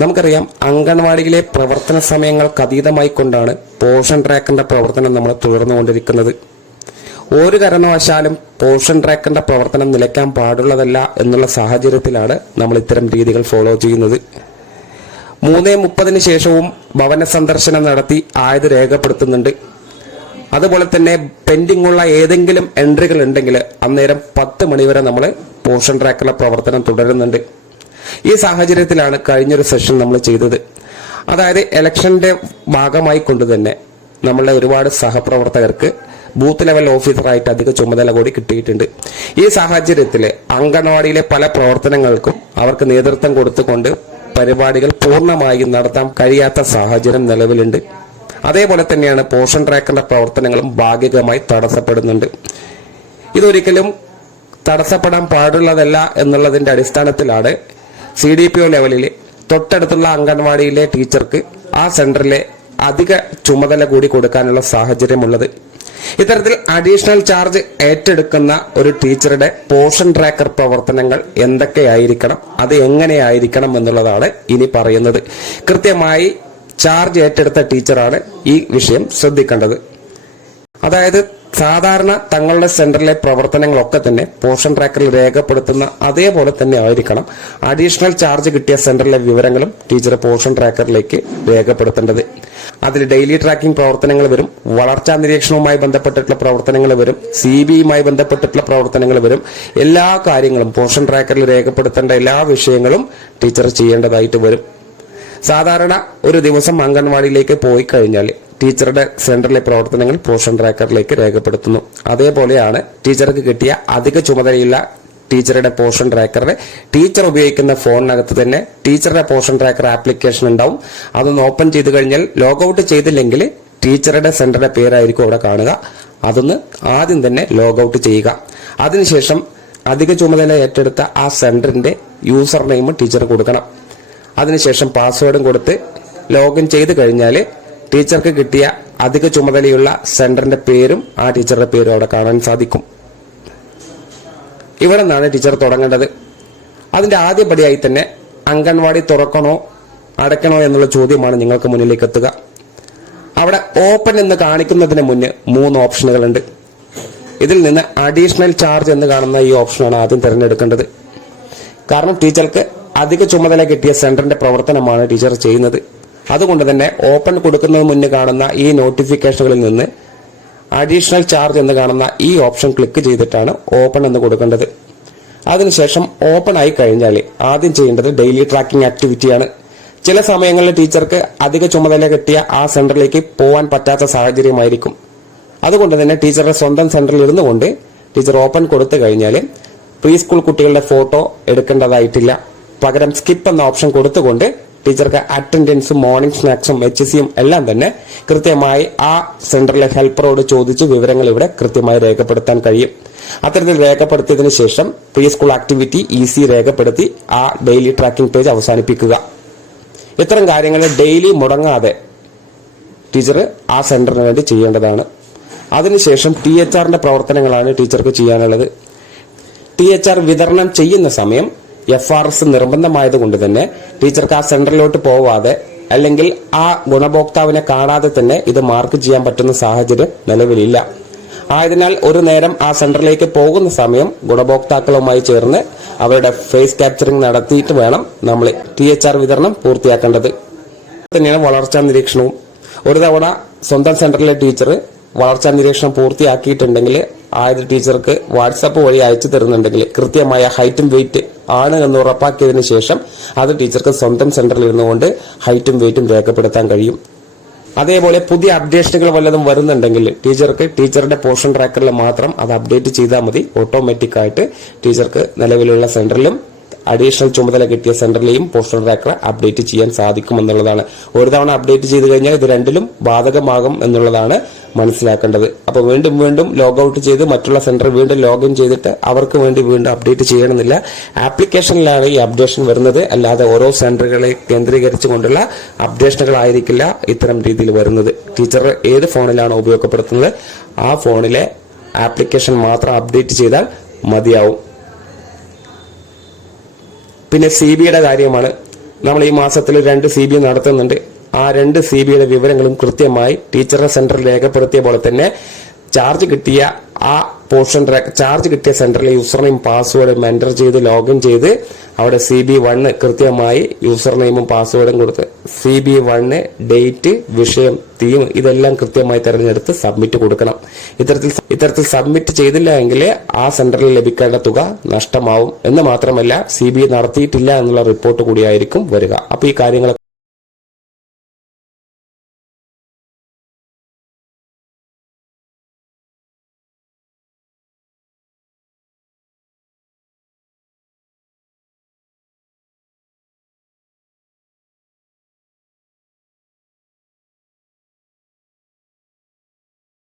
നമുക്കറിയാം, അംഗൻവാടിയിലെ പ്രവർത്തന സമയങ്ങൾക്ക് അതീതമായി കൊണ്ടാണ് പോഷൻ ട്രാക്കറിന്റെ പ്രവർത്തനം നമ്മൾ തുടർന്നുകൊണ്ടിരിക്കുന്നത്. ഒരു കാരണവശാലും പോഷൻ ട്രാക്കറിന്റെ പ്രവർത്തനം നിലയ്ക്കാൻ പാടുള്ളതല്ല എന്നുള്ള സാഹചര്യത്തിലാണ് നമ്മൾ ഇത്തരം രീതികൾ ഫോളോ ചെയ്യുന്നത്. 3:30 ശേഷവും ഭവന സന്ദർശനം നടത്തി ആയത് രേഖപ്പെടുത്തുന്നുണ്ട്. അതുപോലെ തന്നെ പെൻഡിംഗ് ഉള്ള ഏതെങ്കിലും എൻട്രികൾ ഉണ്ടെങ്കിൽ അന്നേരം 10 മണിവരെ നമ്മൾ പോഷൻ ട്രാക്കറിലെ പ്രവർത്തനം തുടരുന്നുണ്ട്. ഈ സാഹചര്യത്തിലാണ് കഴിഞ്ഞൊരു സെഷൻ നമ്മൾ ചെയ്തത്. അതായത് ഇലക്ഷന്റെ ഭാഗമായി കൊണ്ട് തന്നെ നമ്മളുടെ ഒരുപാട് സഹപ്രവർത്തകർക്ക് ബൂത്ത് ലെവൽ ഓഫീസറായിട്ട് അധിക ചുമതല കൂടി കിട്ടിയിട്ടുണ്ട്. ഈ സാഹചര്യത്തിൽ അംഗൻവാടിയിലെ പല പ്രവർത്തനങ്ങൾക്കും അവർക്ക് നേതൃത്വം കൊടുത്തുകൊണ്ട് പരിപാടികൾ പൂർണ്ണമായും നടത്താൻ കഴിയാത്ത സാഹചര്യം നിലവിലുണ്ട്. അതേപോലെ തന്നെയാണ് പോഷൻ ട്രാക്കറിന്റെ പ്രവർത്തനങ്ങളും ഭാഗികമായി തടസ്സപ്പെടുന്നുണ്ട്. ഇതൊരിക്കലും തടസ്സപ്പെടാൻ പാടുള്ളതല്ല എന്നുള്ളതിന്റെ അടിസ്ഥാനത്തിലാണ് CDPO ലെവലിൽ തൊട്ടടുത്തുള്ള അംഗൻവാടിയിലെ ടീച്ചർക്ക് ആ സെന്ററിലെ അധിക ചുമതല കൂടി കൊടുക്കാനുള്ള സാഹചര്യമുള്ളത്. ഇത്തരത്തിൽ അഡീഷണൽ ചാർജ് ഏറ്റെടുക്കുന്ന ഒരു ടീച്ചറുടെ പോഷൻ ട്രാക്കർ പ്രവർത്തനങ്ങൾ എന്തൊക്കെയായിരിക്കണം, അത് എങ്ങനെയായിരിക്കണം എന്നുള്ളതാണ് ഇനി പറയുന്നത്. കൃത്യമായി ചാർജ് ഏറ്റെടുത്ത ടീച്ചറാണ് ഈ വിഷയം ശ്രദ്ധിക്കേണ്ടത്. അതായത് സാധാരണ തങ്ങളുടെ സെന്ററിലെ പ്രവർത്തനങ്ങളൊക്കെ തന്നെ പോഷൻ ട്രാക്കറിൽ രേഖപ്പെടുത്തുന്ന അതേപോലെ തന്നെ ആയിരിക്കണം അഡീഷണൽ ചാർജ് കിട്ടിയ സെന്ററിലെ വിവരങ്ങളും ടീച്ചർ പോഷൻ ട്രാക്കറിലേക്ക് രേഖപ്പെടുത്തേണ്ടത്. അതിൽ ഡെയിലി ട്രാക്കിംഗ് പ്രവർത്തനങ്ങൾ വരും, വളർച്ചാ നിരീക്ഷണവുമായി ബന്ധപ്പെട്ടിട്ടുള്ള പ്രവർത്തനങ്ങൾ വരും, CBയുമായി ബന്ധപ്പെട്ടിട്ടുള്ള പ്രവർത്തനങ്ങൾ വരും. എല്ലാ കാര്യങ്ങളും പോഷൻ ട്രാക്കറിൽ രേഖപ്പെടുത്തേണ്ട എല്ലാ വിഷയങ്ങളും ടീച്ചർ ചെയ്യേണ്ടതായിട്ട് വരും. സാധാരണ ഒരു ദിവസം അംഗൻവാടിയിലേക്ക് പോയി കഴിഞ്ഞാൽ ടീച്ചറുടെ സെന്ററിലെ പ്രവർത്തനങ്ങൾ പോഷൻ ട്രാക്കറിലേക്ക് രേഖപ്പെടുത്തുന്നു. അതേപോലെയാണ് ടീച്ചർക്ക് കിട്ടിയ അധിക ചുമതലയുള്ള ടീച്ചറുടെ പോഷൻ ട്രാക്കറിന് ടീച്ചർ ഉപയോഗിക്കുന്ന ഫോണിനകത്ത് തന്നെ ടീച്ചറുടെ പോഷൻ ട്രാക്കർ ആപ്ലിക്കേഷൻ ഉണ്ടാവും. അതൊന്ന് ഓപ്പൺ ചെയ്ത് കഴിഞ്ഞാൽ ലോഗൌട്ട് ചെയ്തില്ലെങ്കിൽ ടീച്ചറുടെ സെന്ററിന്റെ പേരായിരിക്കും അവിടെ കാണുക. അതൊന്ന് ആദ്യം തന്നെ ലോഗൌട്ട് ചെയ്യുക. അതിനുശേഷം അധിക ചുമതല ഏറ്റെടുത്ത ആ സെന്ററിന്റെ യൂസർ നെയിം ടീച്ചർ കൊടുക്കണം. അതിനുശേഷം പാസ്വേഡും കൊടുത്ത് ലോഗിൻ ചെയ്ത് കഴിഞ്ഞാൽ ടീച്ചർക്ക് കിട്ടിയ അധിക ചുമതലയുള്ള സെന്ററിന്റെ പേരും ആ ടീച്ചറുടെ പേരും അവിടെ കാണാൻ സാധിക്കും. ഇവിടെ നിന്നാണ് ടീച്ചർ തുടങ്ങേണ്ടത്. അതിന്റെ ആദ്യപടിയായി തന്നെ അംഗൻവാടി തുറക്കണോ അടയ്ക്കണോ എന്നുള്ള ചോദ്യമാണ് നിങ്ങൾക്ക് മുന്നിലേക്ക് എത്തുക. അവിടെ ഓപ്പൺ എന്ന് കാണിക്കുന്നതിന് മുന്നേ 3 ഓപ്ഷനുകളുണ്ട്. ഇതിൽ നിന്ന് അഡീഷണൽ ചാർജ് എന്ന് കാണുന്ന ഈ ഓപ്ഷനാണ് ആദ്യം തിരഞ്ഞെടുക്കേണ്ടത്. കാരണം ടീച്ചർക്ക് അധിക ചുമതല കിട്ടിയ സെന്ററിന്റെ പ്രവർത്തനമാണ് ടീച്ചർ ചെയ്യുന്നത്. അതുകൊണ്ട് തന്നെ ഓപ്പൺ കൊടുക്കുന്നതിന് മുന്നേ കാണുന്ന ഈ നോട്ടിഫിക്കേഷനുകളിൽ നിന്ന് അഡീഷണൽ ചാർജ് എന്ന് കാണുന്ന ഈ ഓപ്ഷൻ ക്ലിക്ക് ചെയ്തിട്ടാണ് ഓപ്പൺ എന്ന് കൊടുക്കേണ്ടത്. അതിനുശേഷം ഓപ്പൺ ആയി കഴിഞ്ഞാൽ ആദ്യം ചെയ്യേണ്ടത് ഡെയിലി ട്രാക്കിംഗ് ആക്ടിവിറ്റിയാണ്. ചില സമയങ്ങളിൽ ടീച്ചർക്ക് അധിക ചുമതല കിട്ടിയ ആ സെന്ററിലേക്ക് പോകാൻ പറ്റാത്ത സാഹചര്യമായിരിക്കും. അതുകൊണ്ട് തന്നെ ടീച്ചറുടെ സ്വന്തം സെന്ററിൽ ഇരുന്നു കൊണ്ട് ടീച്ചർ ഓപ്പൺ കൊടുത്തു കഴിഞ്ഞാൽ പ്രീ സ്കൂൾ കുട്ടികളുടെ ഫോട്ടോ എടുക്കേണ്ടതായിട്ടില്ല. പകരം സ്കിപ്പ് എന്ന ഓപ്ഷൻ കൊടുത്തുകൊണ്ട് ടീച്ചർക്ക് അറ്റൻഡൻസും മോർണിംഗ് സ്നാക്സും HCയും എല്ലാം തന്നെ കൃത്യമായി ആ സെന്ററിലെ ഹെൽപ്പറോട് ചോദിച്ച് വിവരങ്ങൾ ഇവിടെ കൃത്യമായി രേഖപ്പെടുത്താൻ കഴിയും. അത്തരത്തിൽ രേഖപ്പെടുത്തിയതിനു ശേഷം പ്രീ സ്കൂൾ ആക്ടിവിറ്റി EC രേഖപ്പെടുത്തി ആ ഡെയിലി ട്രാക്കിംഗ് പേജ് അവസാനിപ്പിക്കുക. ഇത്തരം കാര്യങ്ങൾ ഡെയിലി മുടങ്ങാതെ ടീച്ചർ ആ സെന്ററിന് വേണ്ടി ചെയ്യേണ്ടതാണ്. അതിനുശേഷം THRന്റെ പ്രവർത്തനങ്ങളാണ് ടീച്ചർക്ക് ചെയ്യാനുള്ളത്. THR വിതരണം ചെയ്യുന്ന സമയം FRS നിർബന്ധമായതുകൊണ്ട് തന്നെ ടീച്ചർക്ക് ആ സെന്ററിലോട്ട് പോവാതെ അല്ലെങ്കിൽ ആ ഗുണഭോക്താവിനെ കാണാതെ തന്നെ ഇത് മാർക്ക് ചെയ്യാൻ പറ്റുന്ന സാഹചര്യം നിലവിലില്ല. ആയതിനാൽ ഒരു നേരം ആ സെന്ററിലേക്ക് പോകുന്ന സമയം ഗുണഭോക്താക്കളുമായി ചേർന്ന് അവരുടെ ഫേസ് ക്യാപ്ചറിംഗ് നടത്തിയിട്ട് വേണം നമ്മൾ THR വിതരണം പൂർത്തിയാക്കേണ്ടത്. തന്നെയാണ് വളർച്ചാ നിരീക്ഷണവും. ഒരു തവണ സ്വന്തം സെന്ററിലെ ടീച്ചർ വളർച്ചാ നിരീക്ഷണം പൂർത്തിയാക്കിയിട്ടുണ്ടെങ്കിൽ ആയത് ടീച്ചർക്ക് വാട്സാപ്പ് വഴി അയച്ചു തരുന്നുണ്ടെങ്കിൽ കൃത്യമായ ഹൈറ്റും വെയിറ്റ് ആണ് എന്ന് ഉറപ്പാക്കിയതിനു ശേഷം അത് ടീച്ചർക്ക് സ്വന്തം സെന്ററിൽ ഇരുന്നുകൊണ്ട് ഹൈറ്റും വെയിറ്റും രേഖപ്പെടുത്താൻ കഴിയും. അതേപോലെ പുതിയ അപ്ഡേഷനുകൾ വല്ലതും വരുന്നുണ്ടെങ്കിൽ ടീച്ചർക്ക് ടീച്ചറുടെ പോഷൻ ട്രാക്കറിൽ മാത്രം അത് അപ്ഡേറ്റ് ചെയ്താൽ മതി. ഓട്ടോമാറ്റിക് ആയിട്ട് ടീച്ചർക്ക് നിലവിലുള്ള സെന്ററിലും അഡീഷണൽ ചുമതല കിട്ടിയ സെന്ററിലെയും പോഷൻ ട്രാക്കർ അപ്ഡേറ്റ് ചെയ്യാൻ സാധിക്കുമെന്നുള്ളതാണ്. ഒരു തവണ അപ്ഡേറ്റ് ചെയ്ത് കഴിഞ്ഞാൽ ഇത് രണ്ടിലും ബാധകമാകും എന്നുള്ളതാണ് മനസ്സിലാക്കേണ്ടത്. അപ്പോൾ വീണ്ടും വീണ്ടും ലോഗൌട്ട് ചെയ്ത് മറ്റുള്ള സെന്റർ വീണ്ടും ലോഗിൻ ചെയ്തിട്ട് അവർക്ക് വേണ്ടി വീണ്ടും അപ്ഡേറ്റ് ചെയ്യണമെന്നില്ല. ആപ്ലിക്കേഷനിലാണ് ഈ അപ്ഡേഷൻ വരുന്നത്, അല്ലാതെ ഓരോ സെന്ററുകളെ കേന്ദ്രീകരിച്ചുകൊണ്ടുള്ള അപ്ഡേഷനുകളായിരിക്കില്ല ഇത്തരം രീതിയിൽ വരുന്നത്. ടീച്ചർ ഏത് ഫോണിലാണ് ഉപയോഗപ്പെടുത്തുന്നത് ആ ഫോണിലെ ആപ്ലിക്കേഷൻ മാത്രം അപ്ഡേറ്റ് ചെയ്താൽ മതിയാവും. പിന്നെ CBയുടെ കാര്യമാണ്. നമ്മൾ ഈ മാസത്തിൽ 2 CB നടത്തുന്നുണ്ട്. ആ 2 CBയുടെ വിവരങ്ങളും കൃത്യമായി ടീച്ചറുടെ സെന്ററിൽ രേഖപ്പെടുത്തിയ പോലെ തന്നെ ചാർജ് കിട്ടിയ ആ പോർഷൻ ചാർജ് കിട്ടിയ സെന്ററിലെ യൂസർ നെയിം പാസ്വേഡും എൻ്റർ ചെയ്ത് ലോഗിൻ ചെയ്ത് അവിടെ CB1 കൃത്യമായി യൂസർ നെയിമും പാസ്വേഡും കൊടുത്ത് CB1 ഡേറ്റ്, വിഷയം, തീം ഇതെല്ലാം കൃത്യമായി തിരഞ്ഞെടുത്ത് സബ്മിറ്റ് കൊടുക്കണം. ഇത്തരത്തിൽ സബ്മിറ്റ് ചെയ്തില്ല എങ്കിൽ ആ സെന്ററിൽ ലഭിക്കേണ്ട തുക നഷ്ടമാവും. എന്ന് മാത്രമല്ല CB നടത്തിയിട്ടില്ല എന്നുള്ള റിപ്പോർട്ട് കൂടിയായിരിക്കും വരിക. അപ്പൊ ഈ കാര്യങ്ങൾ